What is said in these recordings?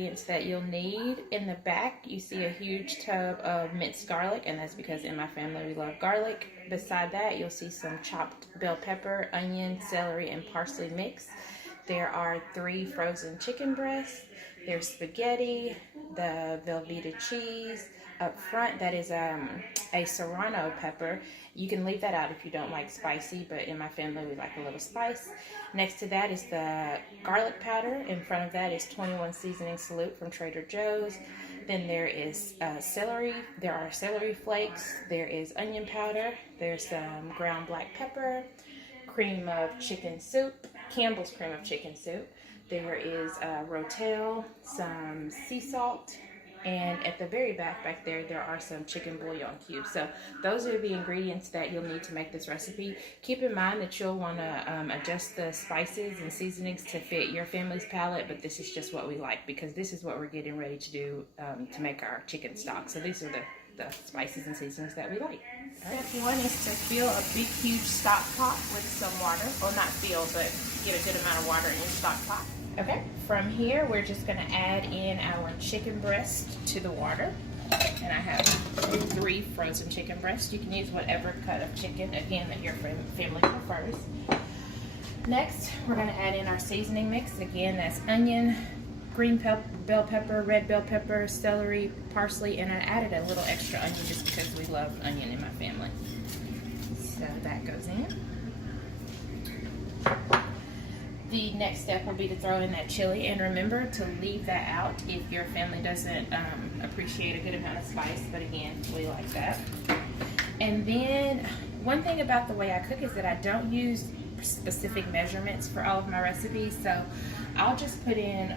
ingredients that you'll need. In the back, you see a huge tub of minced garlic, and that's because in my family we love garlic. Beside that, you'll see some chopped bell pepper, onion, celery, and parsley mix. There are 3 frozen chicken breasts. There's spaghetti, the Velveeta cheese. Up front, that is a serrano pepper. You can leave that out if you don't like spicy, but in my family we like a little spice. Next to that is the garlic powder. In front of that is 21 seasoning salute from Trader Joe's. Then there is celery. There are celery flakes. There is onion powder. There's some ground black pepper, cream of chicken soup, Campbell's cream of chicken soup. There is Rotel, some sea salt, and at the very back there are some chicken bouillon cubes. So those are the ingredients that you'll need to make this recipe. Keep in mind that you'll want to adjust the spices and seasonings to fit your family's palate, but this is just what we like because this is what we're getting ready to do to make our chicken stock. So these are the spices and seasonings that we like. Step 1 is to fill a big, huge stock pot with some water. Or not fill, but get a good amount of water in your stock pot. Okay, from here we're just going to add in our chicken breast to the water. And I have 3 frozen chicken breasts. You can use whatever cut of chicken, again, that your family prefers. Next, we're going to add in our seasoning mix. Again, that's onion, green bell pepper, red bell pepper, celery, parsley, and I added a little extra onion just because we love onion in my family. So that goes in. The next step will be to throw in that chili, and remember to leave that out if your family doesn't appreciate a good amount of spice, but again, we like that. And then one thing about the way I cook is that I don't use specific measurements for all of my recipes, so I'll just put in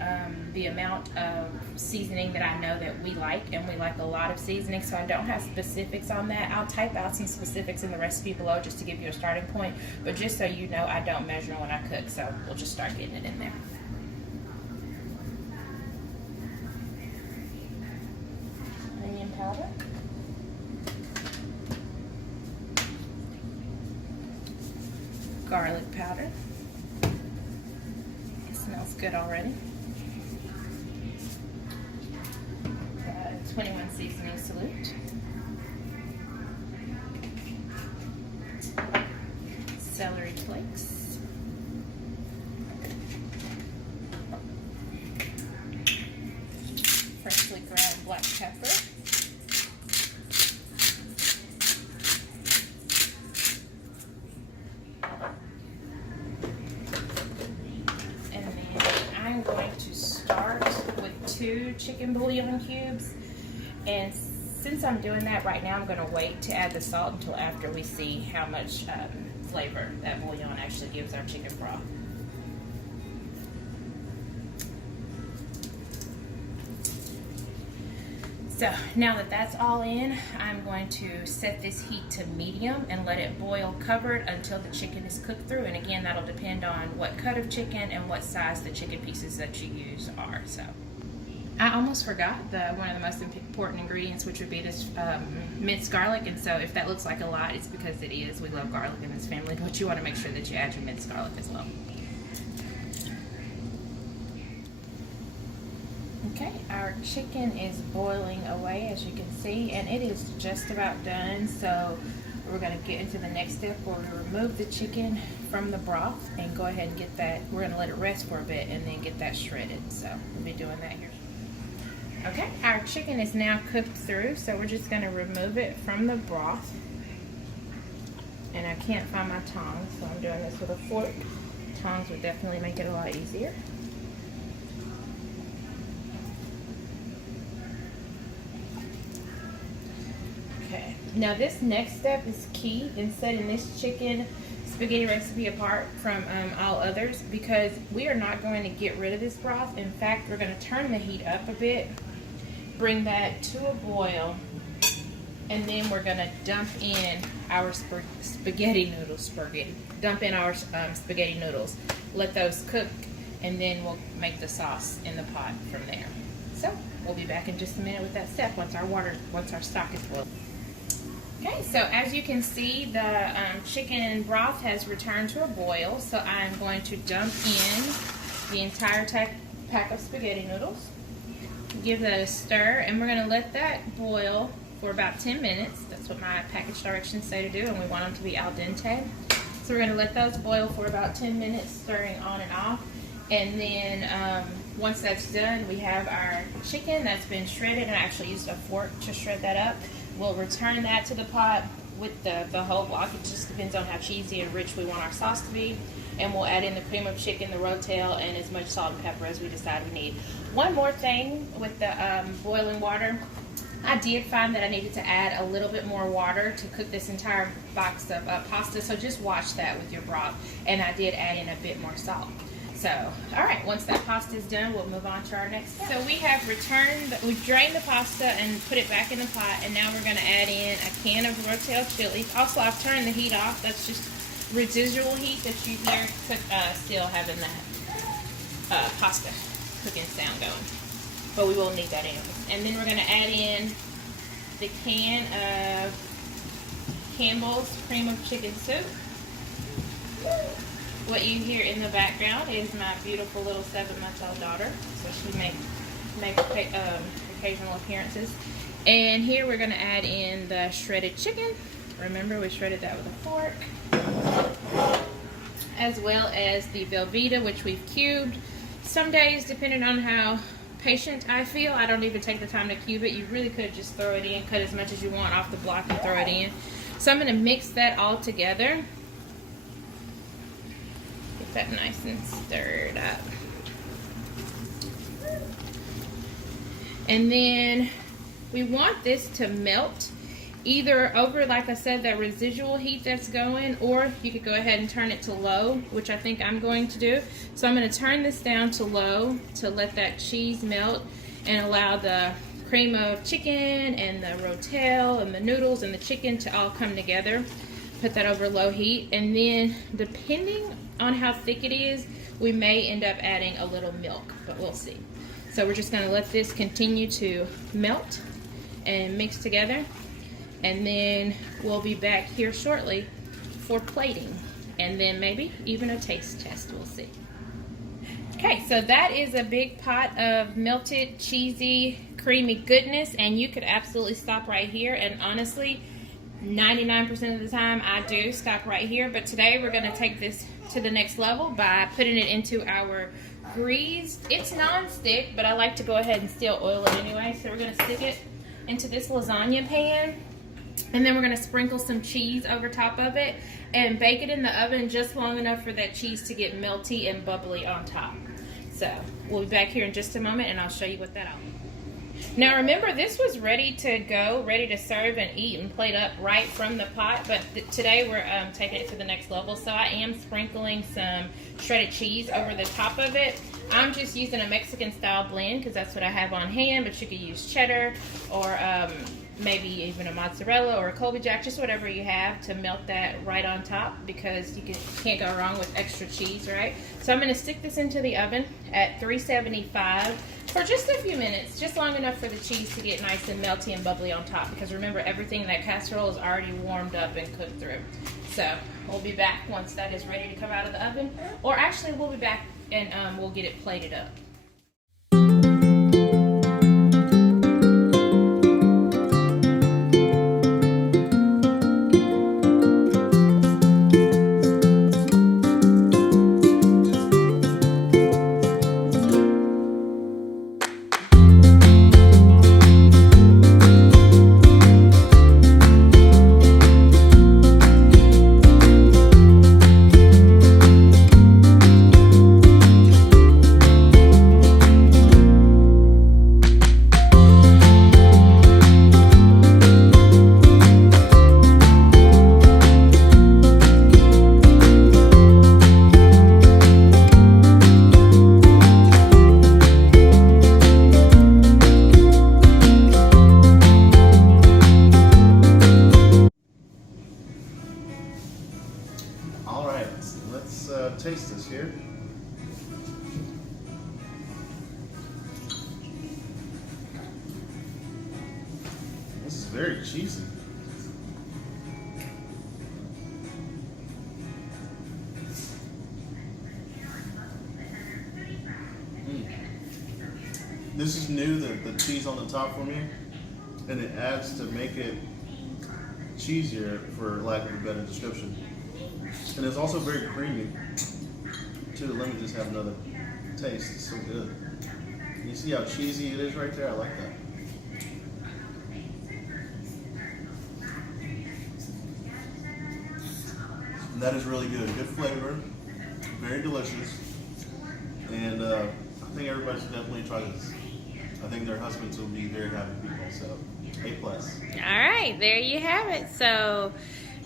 the amount of seasoning that I know that we like, and we like a lot of seasoning, so I don't have specifics on that. I'll type out some specifics in the recipe below just to give you a starting point, but just so you know, I don't measure when I cook, so we'll just start getting it in there. Onion powder. Garlic powder. It smells good already. 21 seasoning salute. Celery flakes. Freshly ground black pepper. And then I'm going to start with 2 chicken bouillon cubes. And since I'm doing that right now, I'm going to wait to add the salt until after we see how much flavor that bouillon actually gives our chicken broth. So now that that's all in, I'm going to set this heat to medium and let it boil covered until the chicken is cooked through. And again, that'll depend on what cut of chicken and what size the chicken pieces that you use are. So I almost forgot one of the most important ingredients, which would be this minced garlic. And so if that looks like a lot, it's because it is. We love garlic in this family, but you want to make sure that you add your minced garlic as well. Okay, our chicken is boiling away, as you can see, and it is just about done. So we're going to get into the next step where we remove the chicken from the broth and go ahead and get that. We're going to let it rest for a bit and then get that shredded. So we'll be doing that here. Okay, our chicken is now cooked through, so we're just going to remove it from the broth. And I can't find my tongs, so I'm doing this with a fork. Tongs would definitely make it a lot easier. Okay, now this next step is key in setting this chicken spaghetti recipe apart from all others, because we are not going to get rid of this broth. In fact, we're going to turn the heat up a bit, bring that to a boil, and then we're going to dump in our spaghetti noodles. Dump in our spaghetti noodles. Let those cook, and then we'll make the sauce in the pot from there. So we'll be back in just a minute with that step once our stock is boiled. Okay, so as you can see, the chicken broth has returned to a boil, so I'm going to dump in the entire pack of spaghetti noodles. give that a stir, and we're going to let that boil for about 10 minutes. That's what my package directions say to do, and we want them to be al dente. So we're going to let those boil for about 10 minutes, stirring on and off. And then once that's done, we have our chicken that's been shredded, and I actually used a fork to shred that up. We'll return that to the pot with the whole block. It just depends on how cheesy and rich we want our sauce to be. And we'll add in the cream of chicken, the Rotel, and as much salt and pepper as we decide we need. One more thing with the boiling water. I did find that I needed to add a little bit more water to cook this entire box of pasta, so just watch that with your broth. And I did add in a bit more salt. So, all right, once that pasta is done, we'll move on to our next step. So we have we've drained the pasta and put it back in the pot, and now we're going to add in a can of Rotel chili. Also, I've turned the heat off. That's just residual heat that you hear still having that pasta cooking sound going. But we will need that anyway. And then we're going to add in the can of Campbell's cream of chicken soup. What you hear in the background is my beautiful little 7-month-old daughter. So she makes occasional appearances. And here we're going to add in the shredded chicken. Remember, we shredded that with a fork. As well as the Velveeta, which we've cubed. Some days, depending on how patient I feel, I don't even take the time to cube it. You really could just throw it in, cut as much as you want off the block and throw it in. So I'm going to mix that all together. Get that nice and stirred up. And then we want this to melt either over, like I said, that residual heat that's going, or you could go ahead and turn it to low, which I think I'm going to do. So I'm going to turn this down to low to let that cheese melt and allow the cream of chicken and the Rotel and the noodles and the chicken to all come together. Put that over low heat, and then depending on how thick it is, we may end up adding a little milk, but we'll see. So we're just going to let this continue to melt and mix together. And then we'll be back here shortly for plating. And then maybe even a taste test, we'll see. Okay, so that is a big pot of melted, cheesy, creamy goodness. And you could absolutely stop right here. And honestly, 99% of the time I do stop right here. But today we're gonna take this to the next level by putting it into our greased, it's non-stick, but I like to go ahead and still oil it anyway. So we're gonna stick it into this lasagna pan. And then we're going to sprinkle some cheese over top of it and bake it in the oven just long enough for that cheese to get melty and bubbly on top. So we'll be back here in just a moment, and I'll show you what that is. Now remember, this was ready to go, ready to serve and eat and plate up right from the pot, but today we're taking it to the next level. So I am sprinkling some shredded cheese over the top of it. I'm just using a Mexican style blend because that's what I have on hand, but you could use cheddar or maybe even a mozzarella or a Colby Jack, just whatever you have to melt that right on top, because you can't go wrong with extra cheese, right? So I'm going to stick this into the oven at 375 for just a few minutes, just long enough for the cheese to get nice and melty and bubbly on top, because remember, everything in that casserole is already warmed up and cooked through. So we'll be back once that is ready to come out of the oven, or actually we'll be back and we'll get it plated up. Taste this here. This is very cheesy. This is new, the cheese on the top for me, and it adds to make it cheesier, for lack of a better description. And it's also very creamy too. Let me just have another taste. It's so good. You see how cheesy it is right there? I like that. And that is really good. Good flavor. Very delicious. And I think everybody should definitely try this. I think their husbands will be very happy people. So, A+. All right, there you have it. So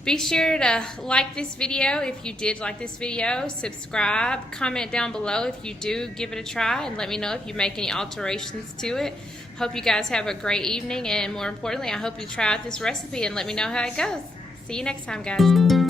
be sure to like this video if you did like this video. Subscribe. Comment down below if you do give it a try, and let me know if you make any alterations to it. Hope you guys have a great evening, and more importantly, I hope you try out this recipe and let me know how it goes. See you next time, guys.